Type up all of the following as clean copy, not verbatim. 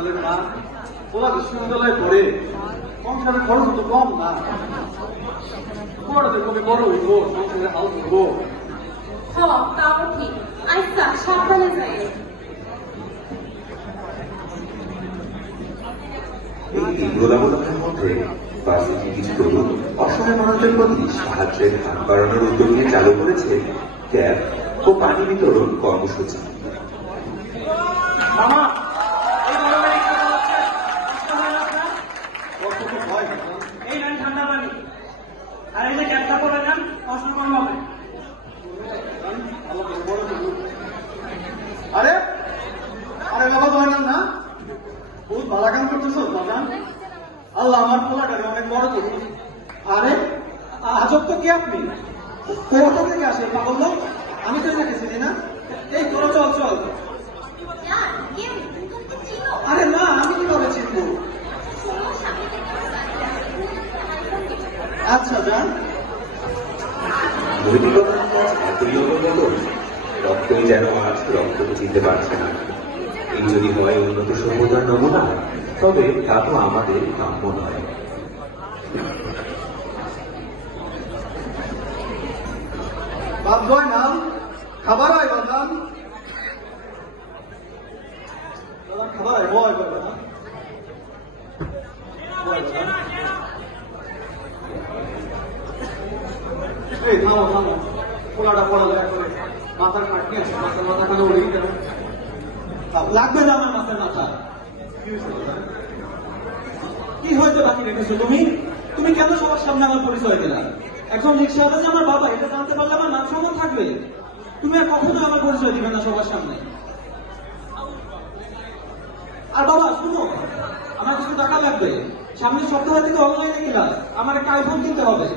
রাজালের মা, ওরা বিশ্ববিদ্যালয়ে পড়ে সংসারের খরচ তো কম না। পড়াতে কবে বড় হইব, সংসারে হাল ধরবো। তাও ঠিক। আচ্ছা, সাবধানে যাই। এই প্রদাবতার মধ্যে ভার্সিটি কিছু তরুণ অসহায় মানুষদের প্রতি সাহায্যের হাত বাড়ানোর উদ্যোগ নিয়ে চালু করেছে ক্যাব ও পানি বিতরণ কর্মসূচি। মামা, এই গরমে রিক্সা চালাচ্ছে, কষ্ট হয় না আপনার? কষ্ট তো হয় না। এই নেন ঠান্ডা পানি, আর এই যে ক্যাবটা করে নেন, কষ্ট কম হবে। আরে আরে বাবা দয়াল না, বহুত ভালো কাম করতেছো বাজান। আল্লাহ, আমার পোলাটাকে অনেক বড় করুন। আরে আজব তো কি আপনি, কোথা থেকে আসে পাগল লোক? আমি তো এটাকে চিনি না। এই তোরা চল চল। আরে না, আমি কিভাবে চিনবো? আচ্ছা যান। নৈতিকতার কাজ এতই অবনত, রক্তই যেন আজ রক্তকে চিনতে পারছে না। এই যদি হয় উন্নত সভ্যতার নমুনা, তবে তা তো আমাদের কাম্য নয়। বাদ নাম খাবার হয় বাদাম, খাবার হয় বয় বয় বাদাম। এই থামো থামো, পোলাটা পড়ালেখা করে মাথার কাটনি আছে, মাথা খানে উড়ে গেল। লাগবে না আমার মাথার মাথা। কি হয়েছে বাকি রেখেছো তুমি? তুমি কেন সবার সামনে আমার পরিচয় দিলা? একজন রিক্সাওয়ালা যে আমার বাবা, এটা জানতে পারলে আমার মান সম্মান থাকবে? তুমি আর কখনো আমার পরিচয় দিবে না সবার সামনে। আর বাবা শুনো, আমার কিছু টাকা লাগবে। সামনের সপ্তাহ থেকে অনলাইনে ক্লাস, আমার একটা আইফোন কিনতে হবে।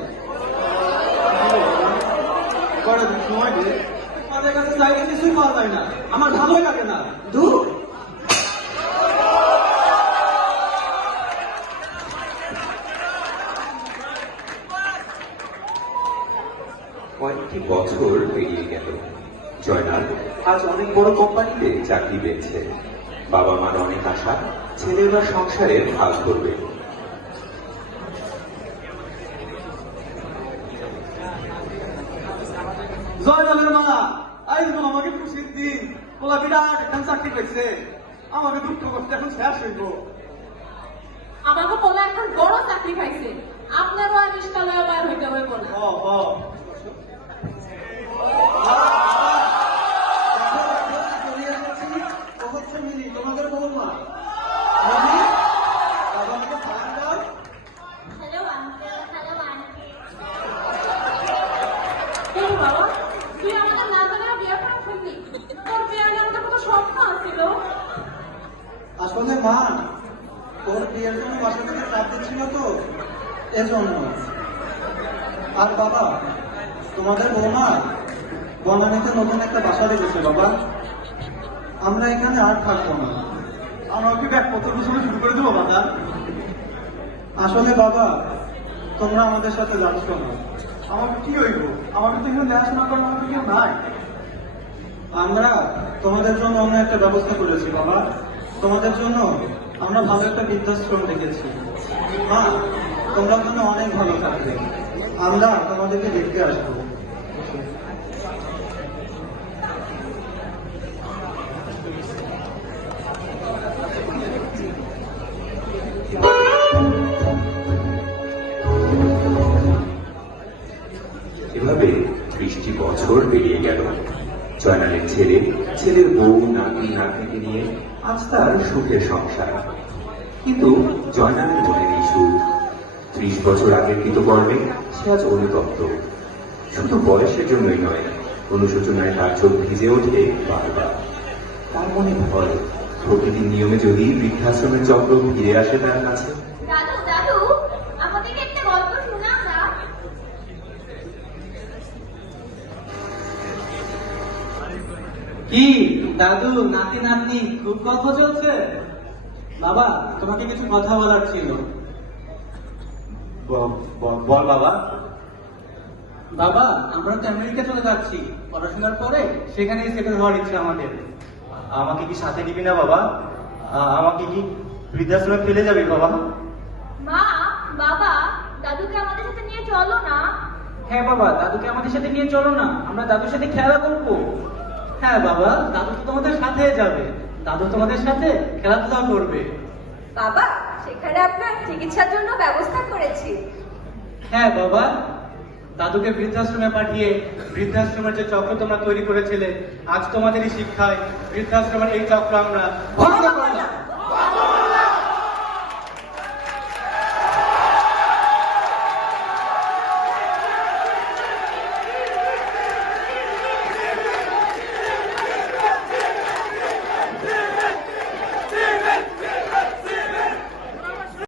সময় দিয়ে আমাদের কাছে চাইলে কিছুই পাওয়া যায় না, আমার ভালোই লাগে না। দূর কয়েকটি বছর পেরিয়ে গেল। জয়নাল আজ অনেক বড় কোম্পানিতে চাকরি পেয়েছে। বাবা মার অনেক আশা, ছেলেরা সংসারের হাল করবে। জয়নালের মা, আজ আমাকে খুশির দিন। ওলা বিরাট এখন চাকরি পেয়েছে, আমাকে দুঃখ করতে এখন শেষ হইব। আমাকে বলে এখন বড় চাকরি পাইছে, আপনারও আর নিষ্কালয় বার হইতে হইব না। তোমাদের বৌমা আমাকে খাওয়ান দাও। এই বাবা, তুই আমাদের না জানা বিয়ে করা ফেললি। তোর বিয়ে নিয়ে আমাদের কত স্বপ্ন আছিল। আসলে মা, ওর বিয়ের জন্য বাসা থেকে চাপ দিচ্ছিল তো, এজন্য। আর বাবা, তোমাদের বৌমা বনানীতে নতুন একটা বাসা রেখেছে বাবা। আমরা এখানে আর থাকবো না। আমরা কি ব্যাগপত্র গুছানো শুরু করে দেবো বাবা? আসলে বাবা, তোমরা আমাদের সাথে যাচ্ছ না। আমাকে কি হইব? আমাকে তো এখানে দেখাশোনা করার আমাকে কেউ নাই। আমরা তোমাদের জন্য অন্য একটা ব্যবস্থা করেছি বাবা। তোমাদের জন্য আমরা ভালো একটা বৃদ্ধাশ্রম রেখেছি। মা, তোমরা জন্য অনেক ভালো থাকবে। আমরা তোমাদেরকে দেখতে আসবো। এভাবে 30টি বছর পেরিয়ে গেল। জয়নালের ছেলে, ছেলের বউ, নাতি নাতনিকে নিয়ে আজ তার সুখের সংসার। কিন্তু জয়নালের মনে নেই সুখ। 30 বছর আগের কৃতকর্মে সে আজ অনুতপ্ত। শুধু বয়সের জন্যই নয়, অনুশোচনায় তার চোখ ভিজে ওঠে বারবার। তার মনে ভয়, প্রকৃতির নিয়মে যদি বৃদ্ধাশ্রমের চক্র ফিরে আসে তার কাছে। দাদু দাদু, আমাদেরকে একটা গল্প শোনাও না। কি দাদু, নাতি নাতনি খুব গল্প চলছে? বাবা, তোমাকে কিছু কথা বলার ছিল। বল বাবা। বাবা, আমরা তো আমেরিকা চলে যাচ্ছি। পড়াশোনার পরে সেখানেই সেটেল হওয়ার ইচ্ছা আমাদের। আমাকে কি সাথে নিবি না বাবা? আমাকে কি বৃদ্ধাশ্রমে ফেলে যাবে বাবা? মা, বাবা, দাদুকে আমাদের সাথে নিয়ে চলো না। হ্যাঁ বাবা, দাদুকে আমাদের সাথে নিয়ে চলো না, আমরা দাদুর সাথে খেলা করবো। হ্যাঁ বাবা, দাদু তো তোমাদের সাথে যাবে, দাদু তোমাদের সাথে খেলাধুলা করবে। বাবা, সেখানে আপনার চিকিৎসার জন্য ব্যবস্থা করেছি। হ্যাঁ বাবা, দাদুকে বৃদ্ধাশ্রমে পাঠিয়ে বৃদ্ধাশ্রমের যে চক্র তোমরা তৈরি করেছিলে, আজ তোমাদেরই শিক্ষায় বৃদ্ধাশ্রমের এই চক্র আমরা